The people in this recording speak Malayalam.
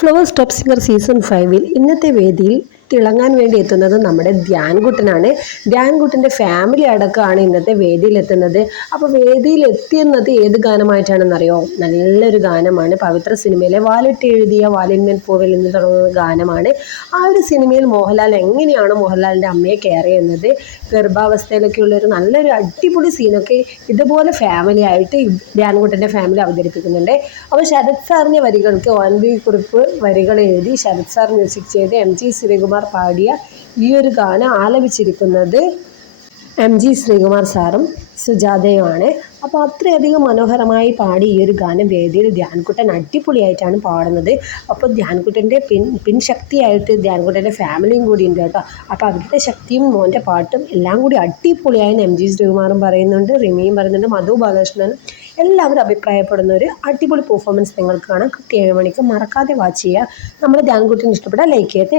ഫ്ലവേഴ്സ് ടോപ്പ് സിംഗർ സീസൺ 5 ഇന്നത്തെ വേദിയിൽ തിളങ്ങാൻ വേണ്ടി എത്തുന്നത് നമ്മുടെ ധ്യാൻകുട്ടനാണ്. ധ്യാൻകുട്ടൻ്റെ ഫാമിലി അടക്കമാണ് ഇന്നത്തെ വേദിയിൽ എത്തുന്നത്. അപ്പോൾ വേദിയിൽ എത്തിയെന്നത് ഏത് ഗാനമായിട്ടാണെന്നറിയോ? നല്ലൊരു ഗാനമാണ്. പവിത്ര സിനിമയിലെ വാലിട്ട് എഴുതിയ വാലിന്മേൽ പൂവൽ എന്ന് തുടങ്ങുന്ന ഗാനമാണ്. ആ ഒരു സിനിമയിൽ മോഹൻലാൽ എങ്ങനെയാണ് മോഹൻലാലിൻ്റെ അമ്മയെ കെയർ ചെയ്യുന്നത്, ഗർഭാവസ്ഥയിലൊക്കെയുള്ളൊരു നല്ലൊരു അടിപൊളി സീനൊക്കെ ഇതുപോലെ ഫാമിലി ആയിട്ട് ധ്യാൻകുട്ടൻ്റെ ഫാമിലി അവതരിപ്പിക്കുന്നുണ്ട്. അപ്പോൾ ശരത് സാറിൻ്റെ വരികൾക്ക് ONV കുറിപ്പ് വരികൾ എഴുതി ശരത് സാർ മ്യൂസിക് ചെയ്ത് MG ശ്രീകുമാർ പാടിയ ഈ ഒരു ഗാനം ആലപിച്ചിരിക്കുന്നത് MG ശ്രീകുമാർ സാറും സുജാതയുമാണ്. അപ്പോൾ അത്രയധികം മനോഹരമായി പാടി ഈ ഒരു ഗാനം വേദിയിൽ ധ്യാൻകുട്ടൻ അടിപൊളിയായിട്ടാണ് പാടുന്നത്. അപ്പോൾ ധ്യാൻകുട്ടൻ്റെ പിൻശക്തിയായിട്ട് ധ്യാൻകുട്ടൻ്റെ ഫാമിലിയും കൂടി ഉണ്ട് കേട്ടോ. അപ്പോൾ അവരുടെ ശക്തിയും മോൻ്റെ പാട്ടും എല്ലാം കൂടി അടിപൊളിയായെന്ന് MG ശ്രീകുമാറും പറയുന്നുണ്ട്, റിമിയും പറയുന്നുണ്ട്, മധു ബാലകൃഷ്ണനും എല്ലാവരും അഭിപ്രായപ്പെടുന്ന ഒരു അടിപൊളി പെർഫോമൻസ് നിങ്ങൾക്ക് കാണാം. കൃത്യം 7 മണിക്ക് മറക്കാതെ വാച്ച് ചെയ്യുക. നമ്മുടെ ധ്യാൻകുട്ടന് ഇഷ്ടപ്പെട്ടാൽ ലൈക്ക് ചെയ്യുക.